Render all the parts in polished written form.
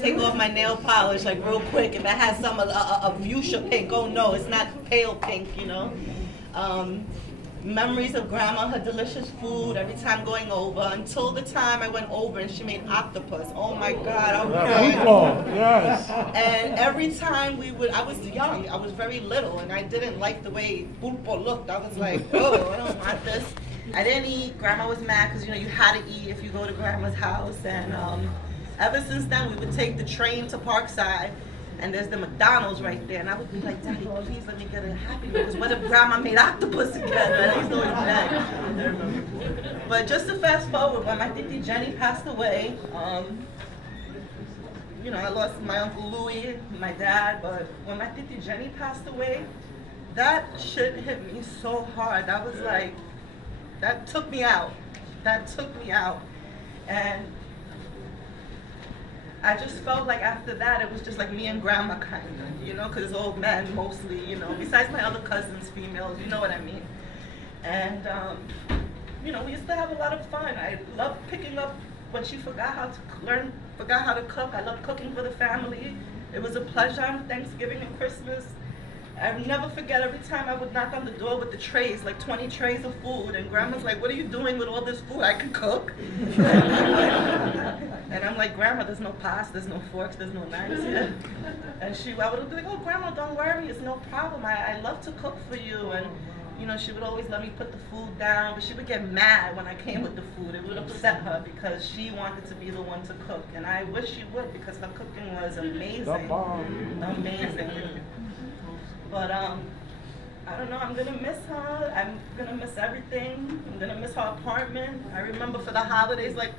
Take off my nail polish like real quick if it has some of fuchsia pink. Oh no, it's not pale pink, you know. Memories of grandma, her delicious food every time going over, until the time I went over and she made octopus. Oh my God, I was Yes. And every time I was young, I was very little, and I didn't like the way pulpo looked. I was like, oh, I don't want this. I didn't eat. Grandma was mad because, you know, you had to eat if you go to grandma's house. And ever since then, we would take the train to Parkside, and there's the McDonald's right there. And I would be like, Daddy, please let me get a Happy Meal, because what if grandma made octopus again? And he's always mad. But just to fast forward, when my titi Jenny passed away, you know, I lost my Uncle Louis, my dad, but when my titi Jenny passed away, that shit hit me so hard. That was like, that took me out. That took me out. And I just felt like after that, it was just like me and grandma kind of, you know, because it's all men mostly, you know, besides my other cousins, females, you know what I mean. And, you know, we used to have a lot of fun. I loved picking up when she forgot how to cook. I loved cooking for the family. It was a pleasure on Thanksgiving and Christmas. I would never forget every time I would knock on the door with the trays, like 20 trays of food, and grandma's like, what are you doing with all this food? I can cook. And I'm like, Grandma, there's no pots, there's no forks, there's no knives here. And I would be like, oh, Grandma, don't worry, it's no problem. I love to cook for you. And, you know, she would always let me put the food down, but she would get mad when I came with the food. It would upset her because she wanted to be the one to cook. And I wish she would, because her cooking was amazing. Amazing. But I don't know, I'm gonna miss her. I'm gonna miss everything. I'm gonna miss her apartment. I remember for the holidays, like,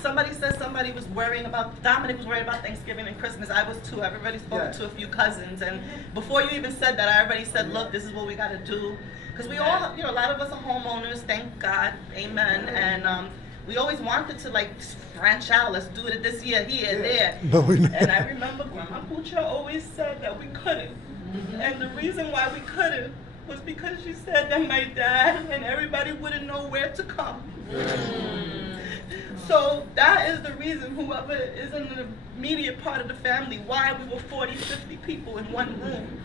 somebody said somebody was worrying about, Dominic was worried about Thanksgiving and Christmas. I was too. Everybody spoke to a few cousins. And before you even said that, I already said, look, this is what we gotta do. Because we all, you know, a lot of us are homeowners, thank God, amen. And we always wanted to, like, branch out. Let's do it this year, here, there. And I remember Grandma Pucha always said that we couldn't. And the reason why we couldn't was because she said that my dad and everybody wouldn't know where to come. So that is the reason, whoever is in the immediate part of the family, why we were 40, 50 people in one room.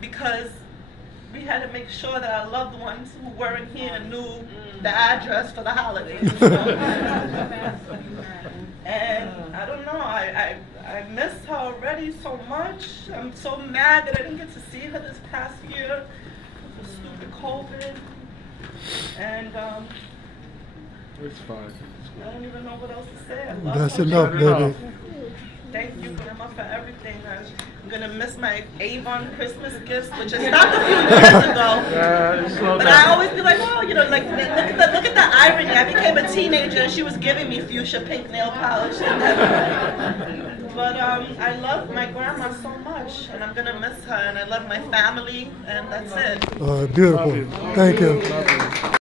Because we had to make sure that our loved ones who weren't here knew the address for the holidays. And I don't know, I miss her already so much. I'm so mad that I didn't get to see her this past year with stupid COVID. And it's fine. I don't even know what else to say. I love That's her. enough, baby. Thank you, Grandma, for everything. I'm gonna miss my Avon Christmas gifts, which I stopped a few years ago. But I always be like, oh, you know, like, look at the irony. I became a teenager and she was giving me fuchsia pink nail polish. But I love my grandma so much, and I'm gonna miss her, and I love my family, and that's it. Beautiful. Thank you.